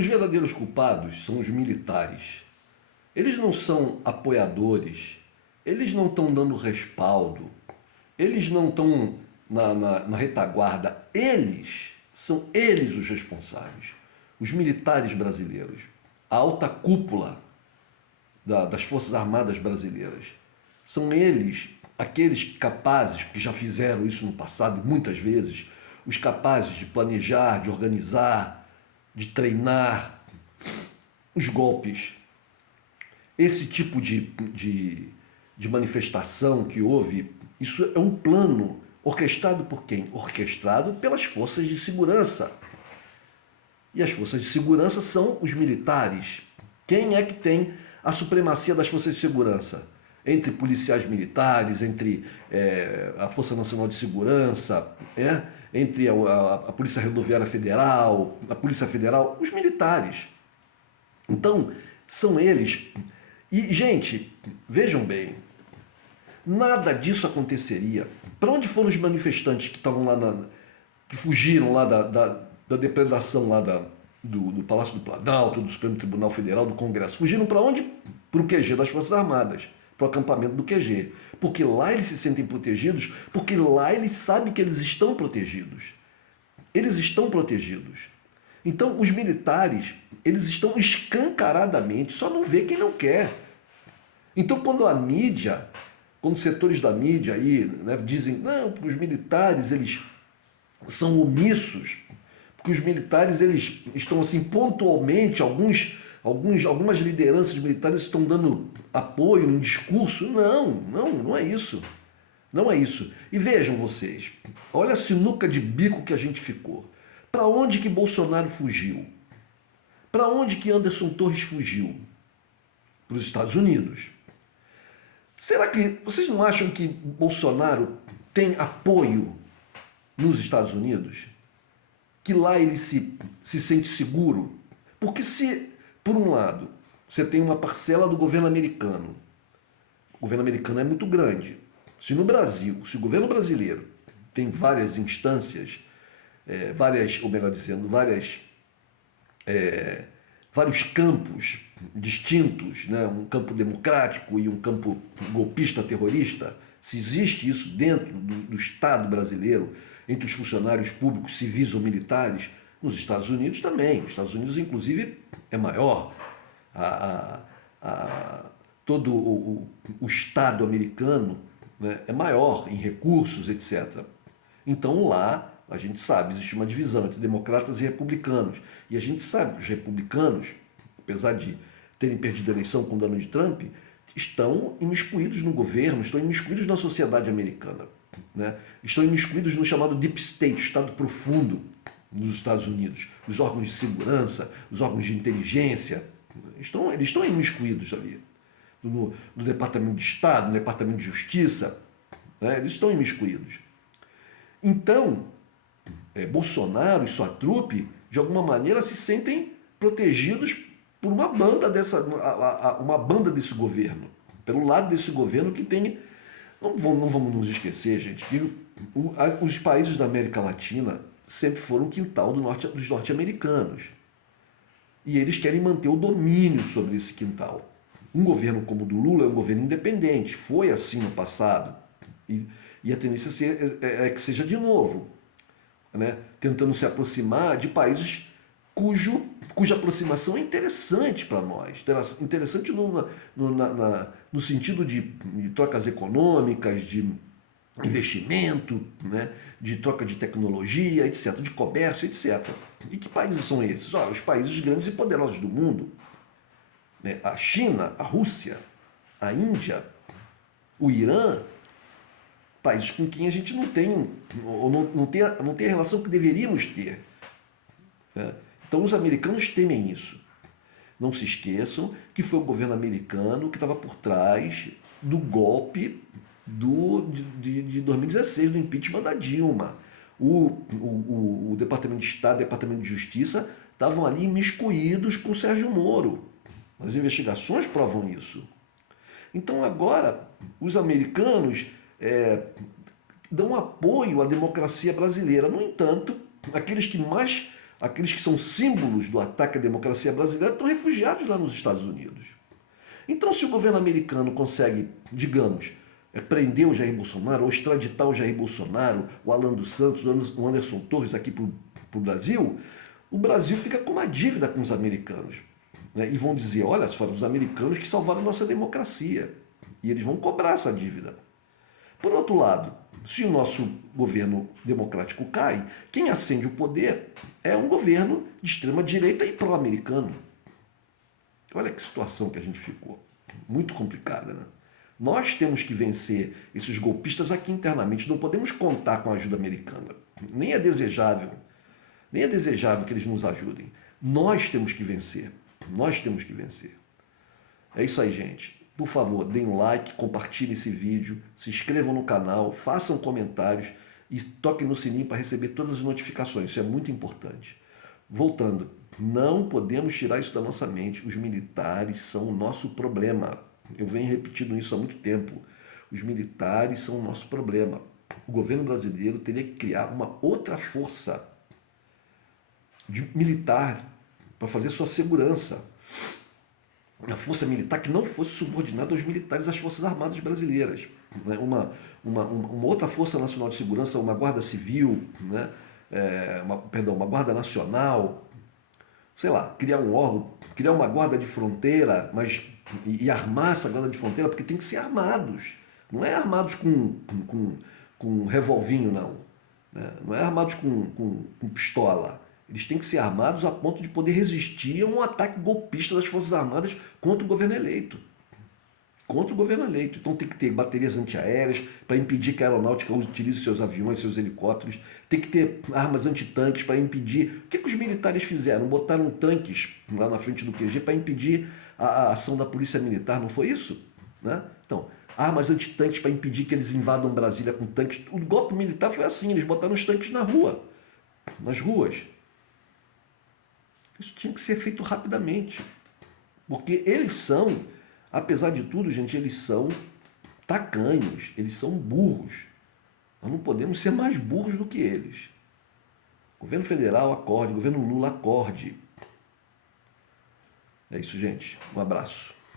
Os verdadeiros culpados são os militares. Eles não são apoiadores, eles não estão dando respaldo, eles não estão na retaguarda, são eles os responsáveis. Os militares brasileiros, a alta cúpula das Forças Armadas brasileiras, são eles aqueles capazes, que já fizeram isso no passado muitas vezes, os capazes de planejar, de organizar, de treinar os golpes. Esse tipo de manifestação que houve, isso é um plano orquestrado por quem? Orquestrado pelas forças de segurança. E as forças de segurança são os militares. Quem é que tem a supremacia das forças de segurança? Entre policiais militares, entre a Força Nacional de Segurança, entre a Polícia Rodoviária Federal, a Polícia Federal, os militares. Então, são eles. E, gente, vejam bem, nada disso aconteceria. Para onde foram os manifestantes que estavam lá, que fugiram lá da depredação lá do Palácio do Planalto, do Supremo Tribunal Federal, do Congresso? Fugiram para onde? Para o QG das Forças Armadas, para o acampamento do QG. Porque lá eles se sentem protegidos, porque lá eles sabem que eles estão protegidos. Eles estão protegidos. Então, os militares, eles estão escancaradamente, só não vê quem não quer. Então, quando a mídia, quando setores da mídia aí, né, dizem, não, porque os militares, eles são omissos, porque os militares, eles estão assim, pontualmente, algumas lideranças militares estão dando apoio no discurso. Não é isso. Não é isso. E vejam vocês, olha a sinuca de bico que a gente ficou. Para onde que Bolsonaro fugiu? Para onde que Anderson Torres fugiu? Para os Estados Unidos. Será que vocês não acham que Bolsonaro tem apoio nos Estados Unidos? Que lá ele se sente seguro? Porque se, por um lado, você tem uma parcela do governo americano, o governo americano é muito grande. Se no Brasil, se o governo brasileiro tem várias instâncias, vários campos distintos, né? Um campo democrático e um campo golpista terrorista, se existe isso dentro do Estado brasileiro, entre os funcionários públicos, civis ou militares, nos Estados Unidos também. Os Estados Unidos, inclusive, é maior. Todo o Estado americano, né, é maior em recursos, etc. Então lá, a gente sabe, existe uma divisão entre democratas e republicanos. E a gente sabe que os republicanos, apesar de terem perdido a eleição com Donald Trump, estão imiscuídos no governo, estão imiscuídos na sociedade americana, né? Estão imiscuídos no chamado Deep State, Estado profundo nos Estados Unidos. Os órgãos de segurança, os órgãos de inteligência, eles estão imiscuídos ali. No Departamento de Estado, no Departamento de Justiça, né? Eles estão imiscuídos. Então, Bolsonaro e sua trupe, de alguma maneira, se sentem protegidos por uma banda desse governo, pelo lado desse governo que tem... Não vamos nos esquecer, gente, que os países da América Latina sempre foram o quintal dos norte-americanos. E eles querem manter o domínio sobre esse quintal. Um governo como o do Lula é um governo independente, foi assim no passado, e a tendência é que seja de novo, né? Tentando se aproximar de países cuja aproximação é interessante para nós, interessante no sentido de trocas econômicas, de investimento, né? De troca de tecnologia, etc., de comércio, etc. E que países são esses? Olha, os países grandes e poderosos do mundo, né? A China, a Rússia, a Índia, o Irã, países com quem a gente não tem, ou não tem a relação que deveríamos ter, né? Então os americanos temem isso. Não se esqueçam que foi o governo americano que estava por trás do golpe de 2016, do impeachment da Dilma. O Departamento de Estado, o Departamento de Justiça estavam ali imiscuídos com o Sérgio Moro. As investigações provam isso. Então agora os americanos dão apoio à democracia brasileira. No entanto, aqueles que mais aqueles que são símbolos do ataque à democracia brasileira, estão refugiados lá nos Estados Unidos. Então, se o governo americano consegue, digamos, prender o Jair Bolsonaro, ou extraditar o Jair Bolsonaro, o Alan dos Santos, o Anderson Torres aqui para o Brasil fica com uma dívida com os americanos. Né? E vão dizer, olha, foram os americanos que salvaram a nossa democracia. E eles vão cobrar essa dívida. Por outro lado, se o nosso governo democrático cai, quem ascende o poder é um governo de extrema-direita e pró-americano. Olha que situação que a gente ficou. Muito complicada, né? Nós temos que vencer esses golpistas aqui internamente. Não podemos contar com a ajuda americana. Nem é desejável. Nem é desejável que eles nos ajudem. Nós temos que vencer. Nós temos que vencer. É isso aí, gente. Por favor, deem um like, compartilhem esse vídeo, se inscrevam no canal, façam comentários e toquem no sininho para receber todas as notificações. Isso é muito importante. Voltando, não podemos tirar isso da nossa mente. Os militares são o nosso problema. Eu venho repetindo isso há muito tempo. Os militares são o nosso problema. O governo brasileiro teria que criar uma outra força militar para fazer sua segurança. Uma força militar que não fosse subordinada aos militares das Forças Armadas brasileiras. Uma outra Força Nacional de Segurança, uma Guarda Civil, né? Uma Guarda Nacional, sei lá, criar um órgão, criar uma Guarda de Fronteira, mas e armar essa Guarda de Fronteira, porque tem que ser armados. Não é armados com revolvinho, não. Né? Não é armados com pistola. Eles têm que ser armados a ponto de poder resistir a um ataque golpista das Forças Armadas contra o governo eleito. Contra o governo eleito. Então tem que ter baterias antiaéreas para impedir que a aeronáutica utilize seus aviões, seus helicópteros. Tem que ter armas antitanques para impedir... O que os militares fizeram? Botaram tanques lá na frente do QG para impedir a ação da polícia militar, não foi isso? Né? Então, armas antitanques para impedir que eles invadam Brasília com tanques. O golpe militar foi assim, eles botaram os tanques na rua, nas ruas. Isso tinha que ser feito rapidamente. Porque eles são, apesar de tudo, gente, eles são tacanhos, eles são burros. Nós não podemos ser mais burros do que eles. Governo federal, acorde. Governo Lula, acorde. É isso, gente. Um abraço.